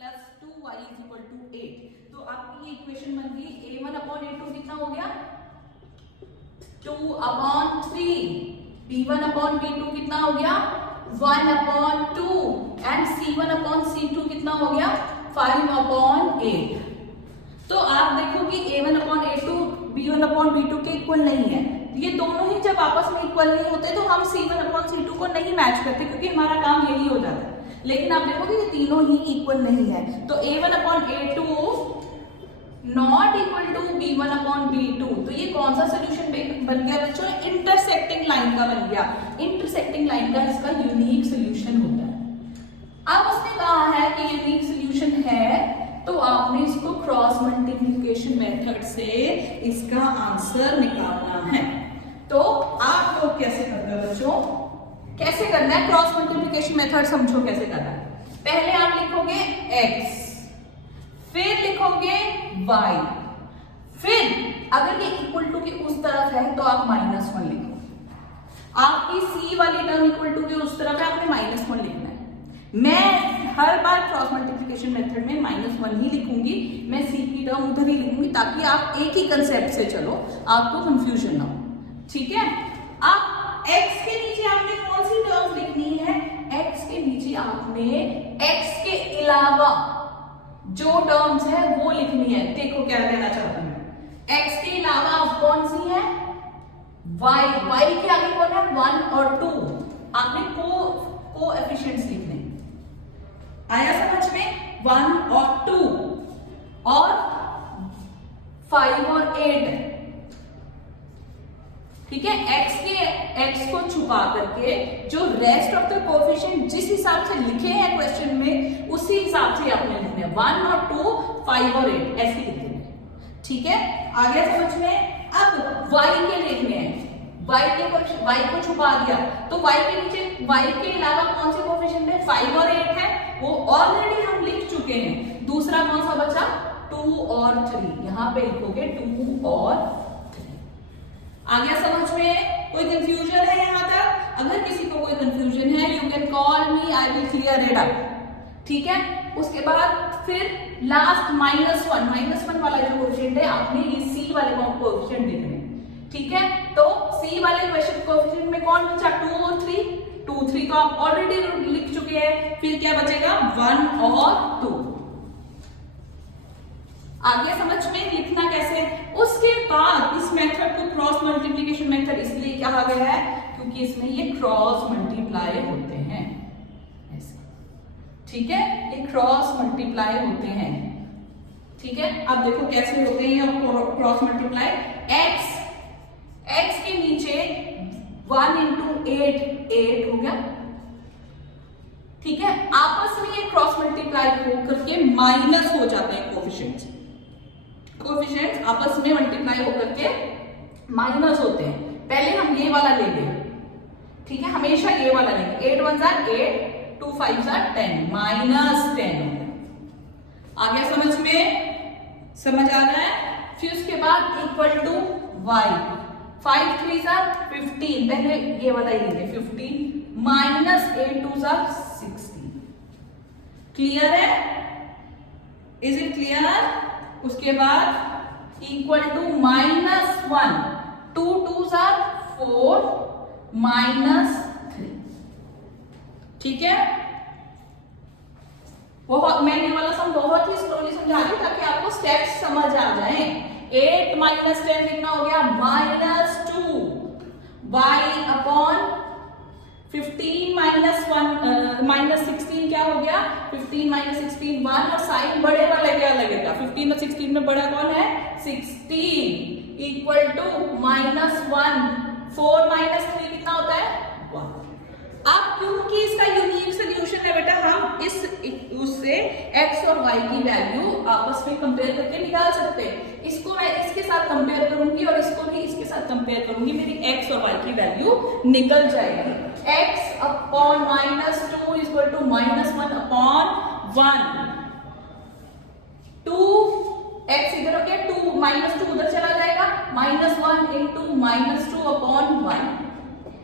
Plus 2y is equal to 8। तो आपकी ये इक्वेशन बन गई a1 अपॉन a2 कितना हो गया 2 अपॉन 3, b1 अपॉन b2 कितना हो गया 1 upon 2 and c1 upon c2 कितना हो गया 5 अपॉन 8। तो आप देखो कि a1 upon a2 b1 upon b2 के इक्वल नहीं है। ये दोनों ही जब आपस में इक्वल नहीं होते तो हम c1 अपॉन c2 को नहीं मैच करते क्योंकि हमारा काम यही हो जाता है। लेकिन आप देखोगे ये तीनों ही इक्वल नहीं है, तो a1 upon a2 not equal to b1 upon b2। तो ये कौन सा सोल्यूशन बन गया बच्चों, इंटरसेक्टिंग लाइन का बन गया। इंटरसेक्टिंग लाइन का इसका यूनिक सोल्यूशन होता है। अब उसने कहा है कि यूनिक सोल्यूशन है तो आपने इसको क्रॉस मल्टीप्लिकेशन मेथड से इसका आंसर निकालना है। तो आप लोग कैसे करते हो बच्चों, कैसे करना है क्रॉस मल्टीप्लिकेशन मेथड, समझो कैसे करना है। पहले आप लिखोगे x, फिर लिखोगे y, फिर अगर ये इक्वल टू के उस तरफ है तो आप -1 लिखो। आपकी c वाली टर्म इक्वल टू के उस तरफ है, आपने -1 लिखना है। मैं हर बार क्रॉस मल्टीप्लिकेशन मेथड में -1 ही लिखूंगी, मैं c की टर्म उधर ही लिखूंगी ताकि आप एक ही कंसेप्ट से चलो, आपको कंफ्यूजन ना हो, ठीक है। अब x के नीचे आपने कौन सी टर्म लिखनी है, x के नीचे आपने x के अलावा जो टर्म्स है वो लिखनी है। देखो क्या कहना चाहती हूँ, x के अलावा कौन सी है y के आगे कौन है 1 और 2, आपने कोएफिशिएंट्स लिखने। आया समझ में, 1 और 2 और 5 और 8, ठीक है। x को छुपा करके जो रेस्ट ऑफ द कोएफिशिएंट जिस हिसाब से लिखे हैं क्वेश्चन में उसी हिसाब से आपने लिखने हैं 1 और 2 5 और 8 ऐसे लिखने हैं, ठीक है। आगे समझ में। अब y के लिखने हैं, y को छुपा दिया तो y के नीचे y के अलावा कौन से कोएफिशिएंट है 5 और 8 है, वो ऑलरेडी हम लिख चुके हैं। दूसरा कौन सा बचा 2 और 3, यहां पे लिखोगे 2 और 3। आ गया समझ में, कोई कंफ्यूजन है यहाँ तक? अगर किसी को कोई कंफ्यूजन है you can call me, I will clear it up, ठीक है। उसके बाद फिर लास्ट -1 वाला जो कोएफिशिएंट है आपने ये c वाले कोएफिशिएंट लिखने, ठीक है। तो c वाले कोएफिशिएंट में कौन बचा 2 और 3, 2 3 तो आप ऑलरेडी लिख चुके हैं, फिर क्या बचेगा 1 और 2। आगे समझ में, लिखना कैसे। उसके बाद इस मेथड को क्रॉस मल्टीप्लिकेशन मेथड इसलिए कहा गया है क्योंकि इसमें ये क्रॉस मल्टीप्लाई होते हैं ऐसे, ठीक है, ये क्रॉस मल्टीप्लाई होते हैं, ठीक है। अब देखो कैसे होते हैं ये क्रॉस मल्टीप्लाई। x के नीचे 1 into 8 हो गया, ठीक है। आपस में ये क्रॉस मल्टीप्लाई होकर के माइनस हो जाते हैं कोएफिशिएंट्स आपस में मल्टीप्लाई होकर के माइनस होते हैं। पहले हम ये वाला लेंगे, ठीक है, हमेशा ये वाला लेंगे। 8 1 8, 2 5 10, -10। आ गया समझ में, समझ आ रहा है। फिर उसके बाद इक्वल टू y, 5 3 15, पहले ये वाला ही लेंगे 15 -8 2 16। क्लियर है, इज इट क्लियर। उसके बाद इक्वल टू -1, 2 2 4 -3, ठीक है। मैंने वाला सम बहुत ही स्लोली समझा रही हूं ताकि आपको स्टेप्स समझ आ जाए। 8 -10 कितना हो गया -2, y अपॉन 15 -16 क्या हो गया 15 -16 1, और साइन बड़े वाले क्या लगेगा 15 और 16 में बड़ा कौन है 16, इक्वल टू -1, 4 -3 कितना होता है 1। अब क्योंकि इसका यूनिक सोल्यूशन है बेटा, हम उससे x और y की वैल्यू आपस में कंपेयर करके निकाल सकते हैं। इसको मैं इसके साथ कंपेयर करूंगी और इसको भी इसके साथ कंपेयर करूंगी, मेरी x और y की वैल्यू निकल जाएगी। x upon -2 equal to -1 upon 1, 2 x इधर हो गया 2 -2 उधर चला जाएगा, -1 इंटू -2 अपॉन 1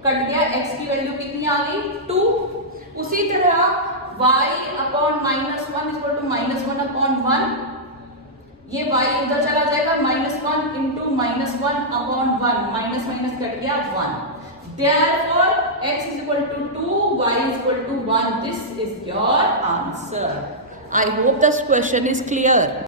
कट गया, x की वैल्यू कितनी आ गई 2। उसी तरह y upon -1 is equal to -1 upon 1, ये y इधर चला जाएगा, -1 into -1 upon 1, minus minus cut गया 1. Therefore x is equal to 2, y is equal to 1. This is your answer. I hope this question is clear.